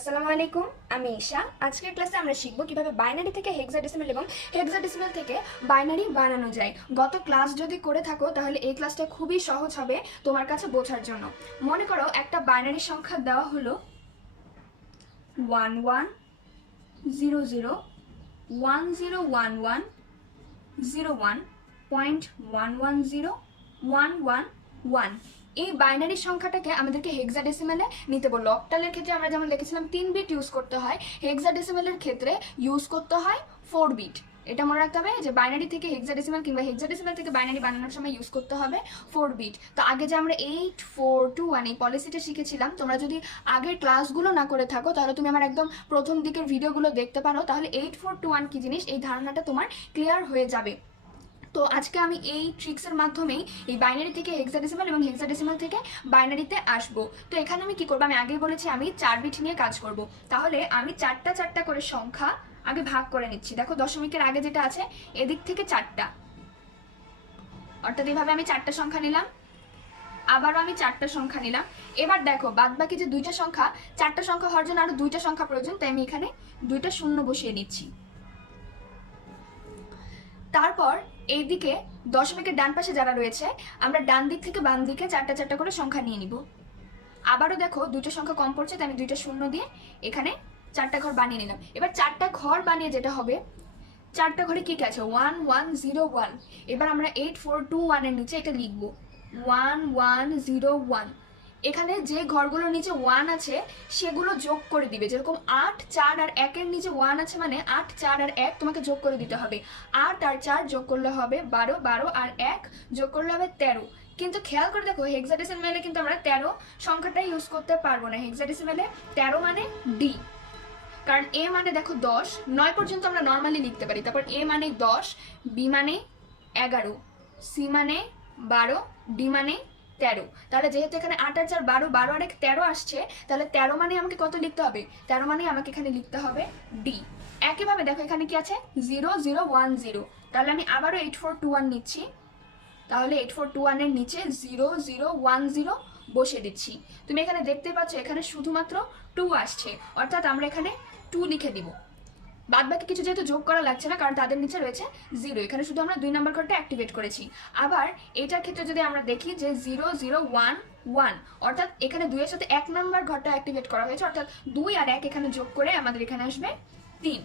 আসসালামু আলাইকুম, আমি ঈশা। আজকের ক্লাসে আমরা শিখব কিভাবে বাইনারি থেকে হেক্সাডেসিমাল এবং হেক্সাডেসিমাল থেকে বাইনারি বানানো যায়। গত ক্লাস যদি করে থাকো তাহলে এই ক্লাসটা খুবই সহজ হবে তোমার কাছে বোঝার জন্য। মনে করো একটা বাইনারি সংখ্যা দেওয়া হলো 11001101.1101111 এই বাইনারি সংখ্যাটাকে আমাদেরকে হেক্সাডেসিমালে নিতে বললো। অক্টালের ক্ষেত্রে আমরা যেমন লিখেছিলাম 3 বিট ইউজ করতে হয়, হেক্সাডেসিমালের ক্ষেত্রে ইউজ করতে হয় 4 বিট। এটা মনে রাখতে হবে যে বাইনারি থেকে হেক্সাডেসিমাল কিংবা হেক্সাডেসিমাল থেকে বাইনারি বানানোর সময় ইউজ করতে হবে 4 বিট। তো আগে যে আমরা 8421 এই পলিসিটা শিখেছিলাম, তোমরা যদি আগের ক্লাসগুলো না করে থাকো তাহলে তুমি আমার একদম প্রথম দিকের ভিডিওগুলো দেখতে পারো, তাহলে 8421 কি জিনিস এই ধারণাটা তোমার ক্লিয়ার হয়ে যাবে। তো আজকে আমি এই ট্রিক্সের মাধ্যমেই এই বাইনারি থেকে হেক্সাডেসিমাল এবং হেক্সাডেসিমাল থেকে বাইনারিতে আসবো। তো এখানে আমি কি করবো, আমি আগেই বলেছি আমি 4 বিট নিয়ে কাজ করব। তাহলে আমি চারটা করে সংখ্যা আগে ভাগ করে নিচ্ছি। দেখো দশমিকের আগে যেটা আছে এদিক থেকে 4টা, অর্থাৎ এইভাবে আমি 4টা সংখ্যা নিলাম, আবারও আমি 4টা সংখ্যা নিলাম। এবার দেখো বাদ বাকি যে 2টা সংখ্যা, 4টা সংখ্যা হওয়ার জন্য আরো 2টা সংখ্যা প্রয়োজন, তাই আমি এখানে 2টা শূন্য বসিয়ে নিচ্ছি। তারপর এইদিকে দশমিকের ডান পাশে যারা রয়েছে আমরা ডান দিক থেকে বাম দিকে 4টা করে সংখ্যা নিয়ে নিব। আবারও দেখো 2টা সংখ্যা কম পড়ছে, তাই আমি 2টা শূন্য দিয়ে এখানে 4টা ঘর বানিয়ে নিলাম। এবার 4টা ঘর বানিয়ে যেটা হবে, 4টা ঘরে কি আছে 1101। এবার আমরা 8421 এর নিচে এটা লিখবো 1101। এখানে যে ঘরগুলোর নিচে 1 আছে সেগুলো যোগ করে দিবে। যেরকম 8 4 আর 1 এর নিচে 1 আছে মানে 8 4 আর 1 তোমাকে যোগ করে দিতে হবে। 8 আর 4 যোগ করলে হবে 12, 12 আর 1 যোগ করলে হবে 13। কিন্তু খেয়াল করে দেখো হেক্সাডেসিমালে কিন্তু আমরা 13 সংখ্যাটাই ইউজ করতে পারবো না। হেক্সাডেসিমালে 13 মানে ডি, কারণ এ মানে দেখো 10, 9 পর্যন্ত আমরা নর্মালি লিখতে পারি। তারপর এ মানে 10, বি মানে 11, সি মানে 12, ডি মানে 13। তাহলে যেহেতু এখানে 8 আর 4 12, 12 আর 1 13 আসছে, তাহলে 13 মানে আমাকে কত লিখতে হবে, 13 মানে আমাকে এখানে লিখতে হবে ডি। একইভাবে দেখো এখানে কি আছে 0010, তাহলে আমি আবারও 8421 নিচ্ছি। তাহলে 8421 এর নিচে 0010 বসে দিচ্ছি। তুমি এখানে দেখতে পাচ্ছ এখানে শুধুমাত্র 2 আসছে, অর্থাৎ আমরা এখানে 2 লিখে দিব। বাদ বাকি কিছু যেহেতু যোগ করা লাগছে না, কারণ তাদের নিচে রয়েছে 0। এখানে শুধু আমরা 2 নম্বর ঘরটা অ্যাক্টিভেট করেছি। আবার এটার ক্ষেত্রে যদি আমরা দেখি যে 0011, অর্থাৎ এখানে 2 এর সাথে 1 নম্বর ঘরটা অ্যাক্টিভেট করা হয়েছে, অর্থাৎ 2 আর 1 এখানে যোগ করে আমাদের এখানে আসবে 3।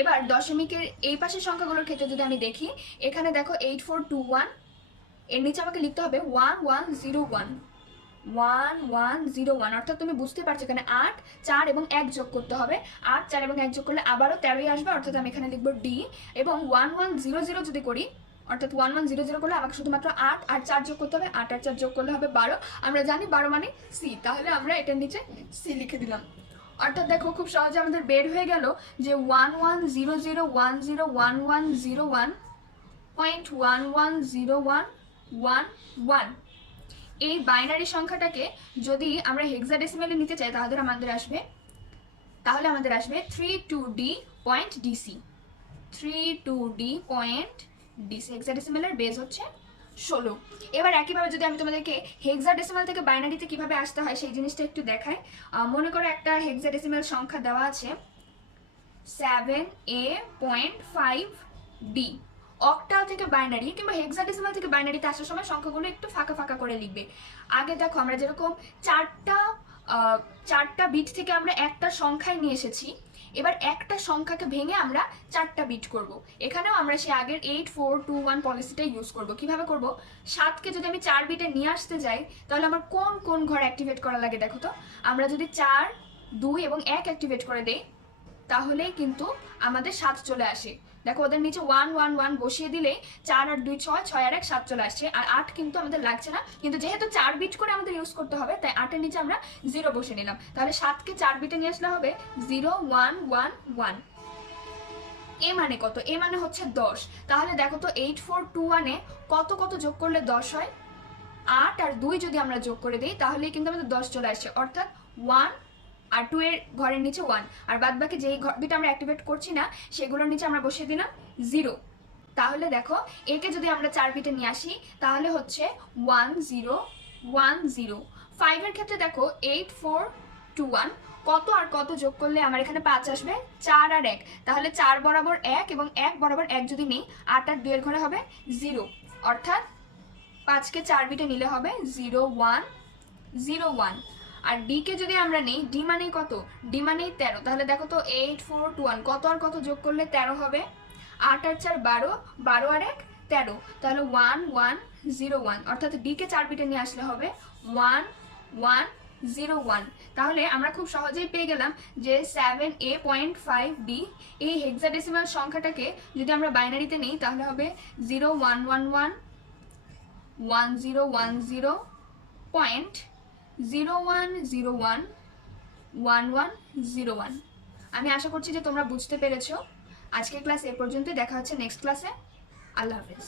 এবার দশমিকের এই পাশের সংখ্যাগুলোর ক্ষেত্রে যদি আমি দেখি, এখানে দেখো 8421, এর নিচে আমাকে লিখতে হবে 1101, অর্থাৎ তুমি বুঝতে পারছো এখানে 8 4 এবং 1 যোগ করতে হবে। 8 4 এবং 1 যোগ করলে আবারও 13ই আসবে, অর্থাৎ আমি এখানে লিখবো ডি। এবং 1100 যদি করি, অর্থাৎ 1100 করলে আমাকে শুধুমাত্র 8 আর 4 যোগ করতে হবে। 8 আর 4 যোগ করলে হবে 12, আমরা জানি 12 মানে সি, তাহলে আমরা এটার নিচে সি লিখে দিলাম। অর্থাৎ দেখো খুব সহজে আমাদের বের হয়ে গেল যে 110010011101.110111। এই বাইনারি সংখ্যাটাকে যদি আমরা হেক্সাডেসিমালে নিতে চাই তাহলে আমাদের আসবে 32D.DC। 32D.DC হেক্সাডেসিমালের বেস হচ্ছে 16। এবার একইভাবে যদি আমি তোমাদেরকে হেক্সাডেসিমাল থেকে বাইনারিতে কিভাবে আসতে হয় সেই জিনিসটা একটু দেখাই। মনে করো একটা হেক্সাডেসিমাল সংখ্যা দেওয়া আছে 7A.5D। অক্টাল থেকে বাইনারি কিংবা হেক্সাডেসিমাল থেকে বাইনারিতে আসার সময় সংখ্যাগুলো একটু ফাঁকা ফাঁকা করে লিখবে। আগে দেখো আমরা যেরকম চারটা বিট থেকে আমরা একটা সংখ্যায় নিয়ে এসেছি, এবার একটা সংখ্যাকে ভেঙে আমরা 4টা বিট করব। এখানেও আমরা সেই আগের 8421 পলিসিটা ইউজ করব। কিভাবে করব, 7কে যদি আমি 4 বিটে নিয়ে আসতে যাই তাহলে আমার কোন কোন ঘর অ্যাক্টিভেট করা লাগে দেখো তো। আমরা যদি 4 2 এবং 1 অ্যাক্টিভেট করে দেই তাহলেই কিন্তু আমাদের 7 চলে আসে। দেখো ওদের নিচে 111 বসিয়ে দিলে 4 আর 2 6, 6 আর 1 7 চলে আসছে। আর 8 কিন্তু আমাদের লাগছে না, কিন্তু যেহেতু 4 বিট করে আমাদের ইউজ করতে হবে তাই 8 এর নিচে আমরা 0 বসে নিলাম। তাহলে 7কে 4 বিটে নিয়ে আসলে হবে 0111। এ মানে কত, এ মানে হচ্ছে 10। তাহলে দেখো তো 8421 এ কত কত যোগ করলে 10 হয়, 8 আর 2 যদি আমরা যোগ করে দিই তাহলে কিন্তু আমাদের 10 চলে আসছে, অর্থাৎ 1 আর 2 এর ঘরের নিচে 1, আর বাদ বাকি যেই ঘরটা আমরা অ্যাক্টিভেট করছি না সেগুলোর নিচে আমরা বসিয়ে দিলাম 0। তাহলে দেখো একে যদি আমরা 4 বিটে নিয়ে আসি তাহলে হচ্ছে 1010। 5 এর ক্ষেত্রে দেখো 8421 কত আর কত যোগ করলে আমার এখানে 5 আসবে? 4 আর 1, তাহলে 4 বরাবর 1 এবং 1 বরাবর 1 যদি নেই, 8 আর 2 এর ঘরে হবে 0, অর্থাৎ 5কে 4 বিটে নিলে হবে 0 1 0 1। আর ডি কে যদি আমরা নেই, ডি মানেই কত? ডি মানেই 13, তাহলে দেখো তো 8 4 2 1, কত আর কত যোগ করলে 13 হবে? 8 আর 4 12, 12 আর 1 13, তাহলে 1 1 0 1, অর্থাৎ ডি কে 4 বিটে নিয়ে আসলে হবে 1 1 0 1। তাহলে আমরা খুব সহজেই পেয়ে গেলাম যে 7a.5b এই হেক্সাডেসিমাল সংখ্যাটাকে যদি আমরা বাইনারিতে নেই তাহলে হবে 0 1 1 1 1 0 1 0 পয়েন্ট 0 1 0 1 1 1 0 1। আমি আশা করছি যে তোমরা বুঝতে পেরেছো। আজকের ক্লাস এ পর্যন্ত, দেখা হচ্ছে নেক্সট ক্লাসে। আল্লাহ হাফেজ।